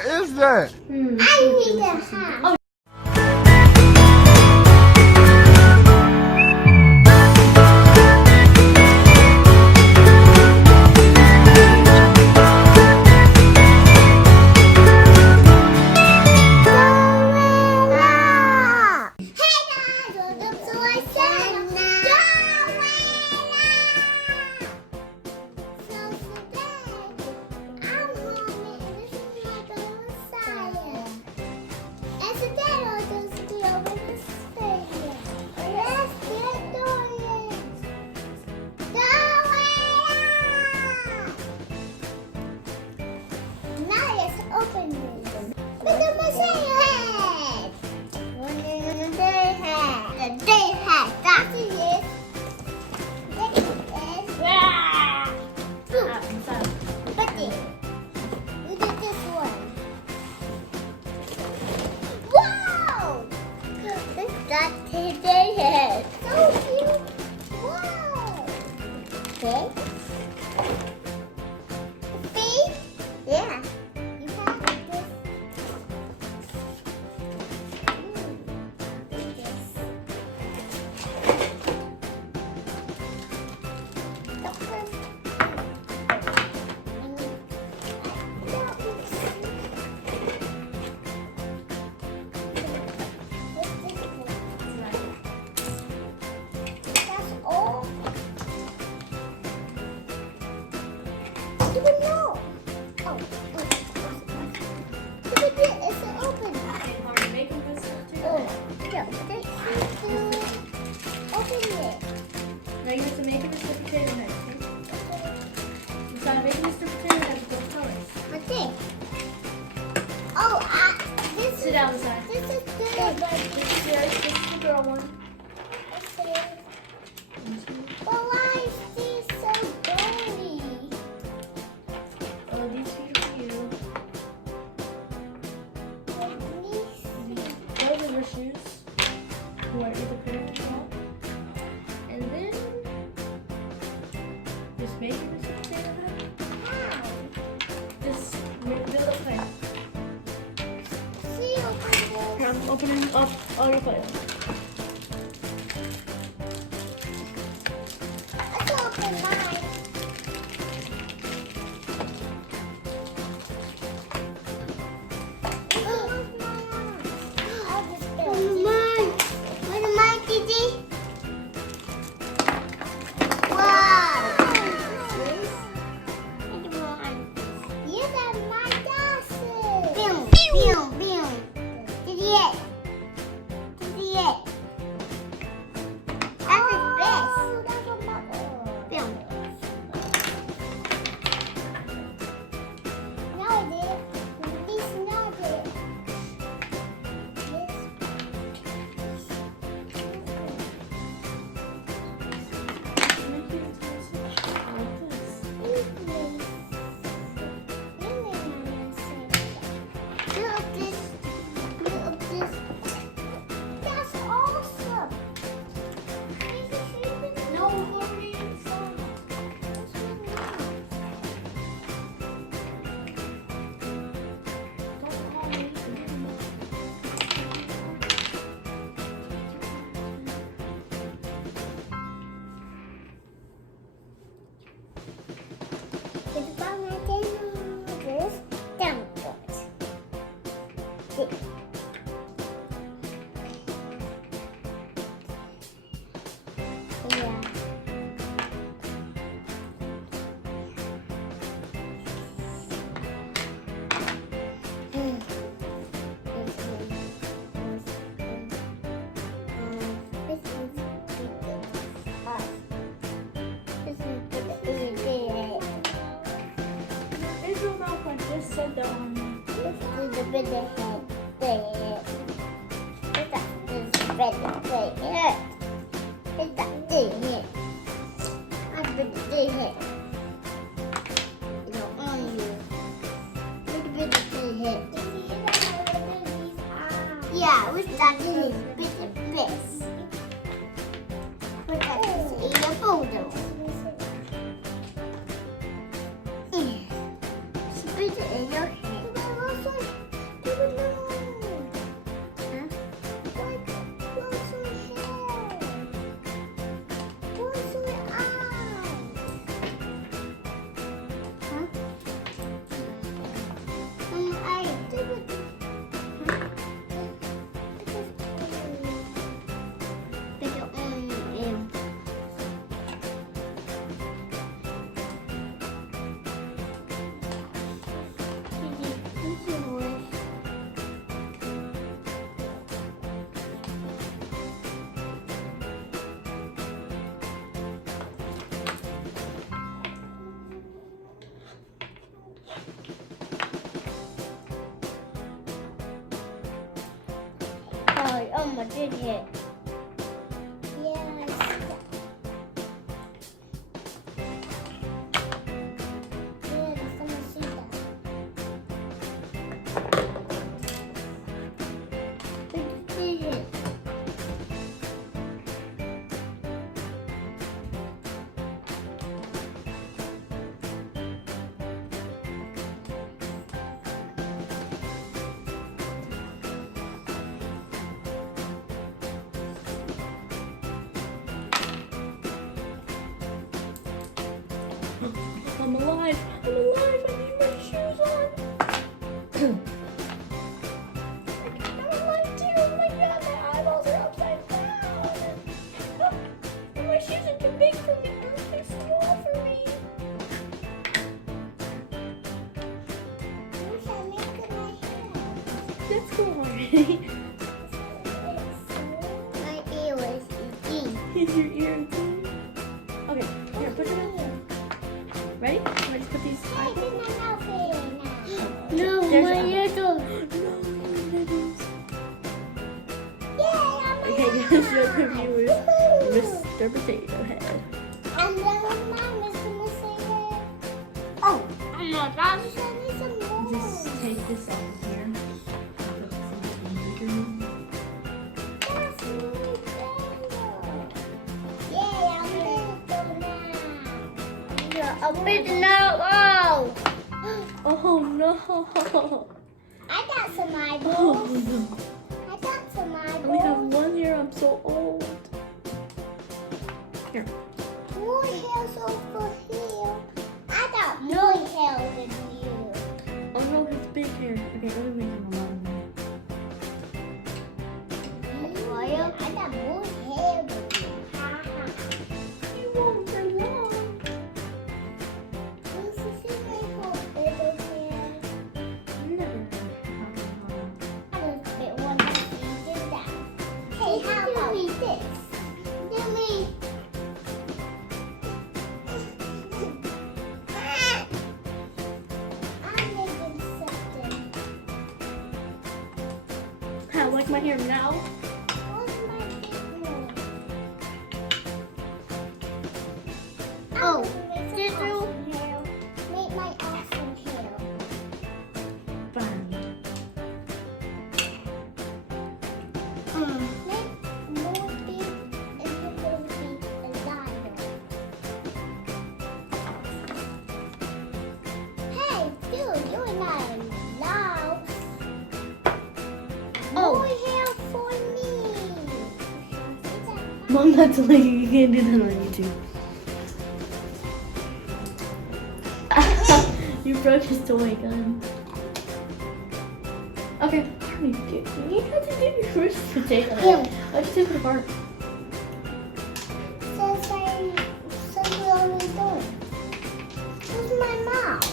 What is that? I need a hat. Open it. Look at my head. The day hat. The day hat. That's it. This is. Put it. Look at this one. Wow! That's the day hat. So cute. Wow. Okay. See? Yeah. Do we know? Oh, look at it. It's open. Oh, yeah. Open it. Now you have to make a Mr. Potato Head, okay? You gotta make a Mr. Potato Head with both colors. Okay. Oh, this Sit down beside. This is good, but This is the girl one. but why is this so dirty? Oh, these feet are for you. Those are your shoes. You wear either pair of them. And then just make it Mr. Potato Head. How? Just build a plan. See, open this. Here, I'm opening up all your plans. Let's open mine. Just sit down. This is the bed head there. This is the bed there. It's that thing here. That's the thing here. You know, on you. Look at the thing here. Yeah, we started this bit of this. We got this in the folder. Spit it in your hand. my did hit. Yes. Yeah, someone see that. Did hit. I'm alive. I'm alive. I need my shoes on. I'm alive too. Oh my god, my eyeballs are upside down. And my shoes are too big for me. They're too small for me. That's cool already. My ear was itchy. Is your ear itchy? Okay, here, put it in. Ready? Let's put these. No, There's my your- ears are. Okay, guys, show the viewers Mr. Potato Head. And then mom is gonna say it. Oh my gosh. Just take this off here. That's me, yeah, I'm big now. Yeah, I'm big now. Oh no! I got some Oh eyeballs. no! I got some I only have eyeballs. one ear. I'm so old. Here. More hairs over here. I got more hairs than you. Oh no, his big hair. Okay, let me make him alone. I got more hair than you. You won't for long. This is my whole little hair. Never. I just bit one of these down. Hey, how about this? Give me. I'm making something. I like my hair now. What's my favorite? Oh, did you make my awesome hair? Fine. Make more big and you're going to be a lion. Hey, dude, you're not allowed. More hair for me. Mom, that's like you can't do that on YouTube. You broke his toy gun. Okay, Harvey, you need to do your first potato. Yeah. Let's take it apart. Says what are we doing? Where's my mouth?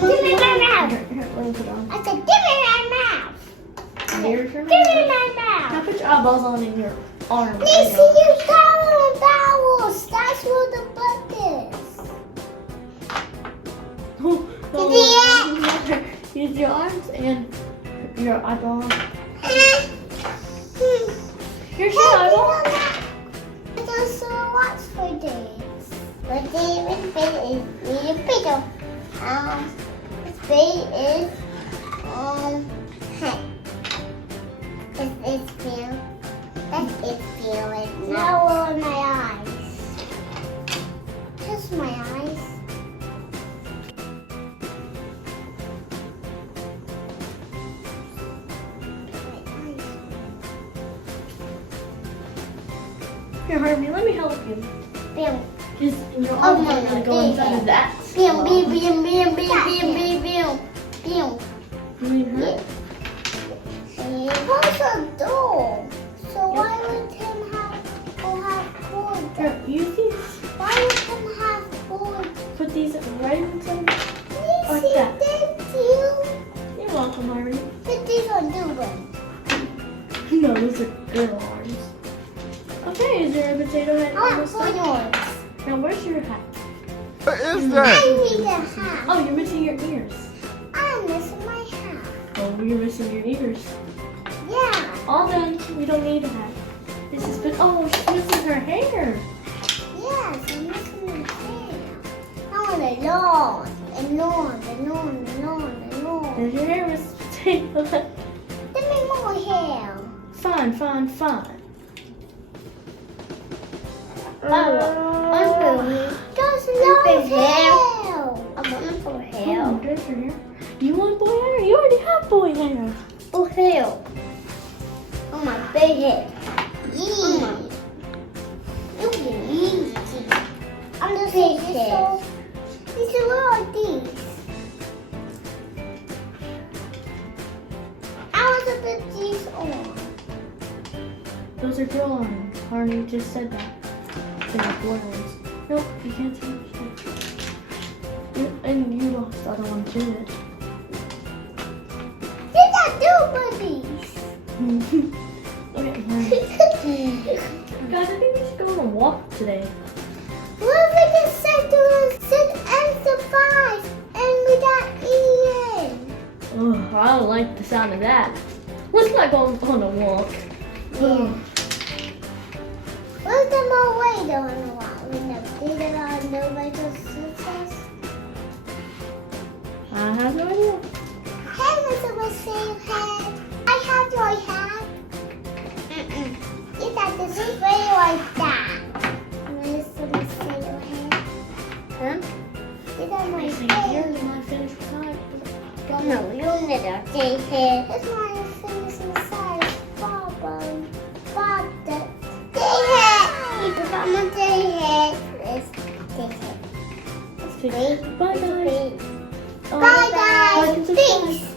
Give me my mouth. Here, let me put it on. I said, give me my mouth. Here's your Give me mouth. my Now mouth. put your eyeballs on in your arm. Listen, you vowels. That's where the butt is. Use your arms and your eyeballs. Here's your eyeball. I don't so watch for this. But David's face is really bigger. His face is head. That's its feel. That's its feeling. Now on my eyes. Just my eyes. Here, Harvey, let me help you. Bam. Just your Oh arms my are gonna God, go inside of that. Bam, bam, bam, bam, bam, bam, bam, bam. Bam. You need her? What's a door? So why would him have four? Here, use these. Why would him have four? Put these right inside. Like Lizzie, that. thank you. You're welcome, Harvey. Put these on new one. No, those are good arms. Okay, is your potato head I want almost four done? yours. Now, where's your hat? What is I that? need a hat. Oh, you're missing your ears. I'm missing my hat. Oh, you're missing your ears. Yeah. All done. We don't need that. This is good. Oh, she's missing her hair. Yes, I'm missing the hair. I want it long and long and long and long and long. There's your hair, Miss Potato. Give me more hair. Fun. I'm going. That's long hair. I want more hair. Oh, there's your hair. You want boy hair? You already have boy hair. Oh, hair. Oh, my big hair. Yee. Look at these. I'm just saying this. These are all these. I want to put these on. Those are girl ones. Harney just said that. They're boy ones. Nope, you can't see them. And you lost the other one too. These are two buddies. Okay, guys, I think we should go on a walk today. What if we just sit and survive and without eating? Ugh, I don't like the sound of that. Let's not go on a walk. Yeah. What's the more way though on the walk? We never did it on nobody just sits us. I have no idea. Hey, Mr. Machine Head. I have your hat. You got this way like that. Mr. Machine Head. Huh? You got my You're face. not finished with time. No, you need a day head. That's why I'm finishing inside. Bob, day head. You forgot my day head. It's day head. Bye, guys. Bye, guys. Thanks.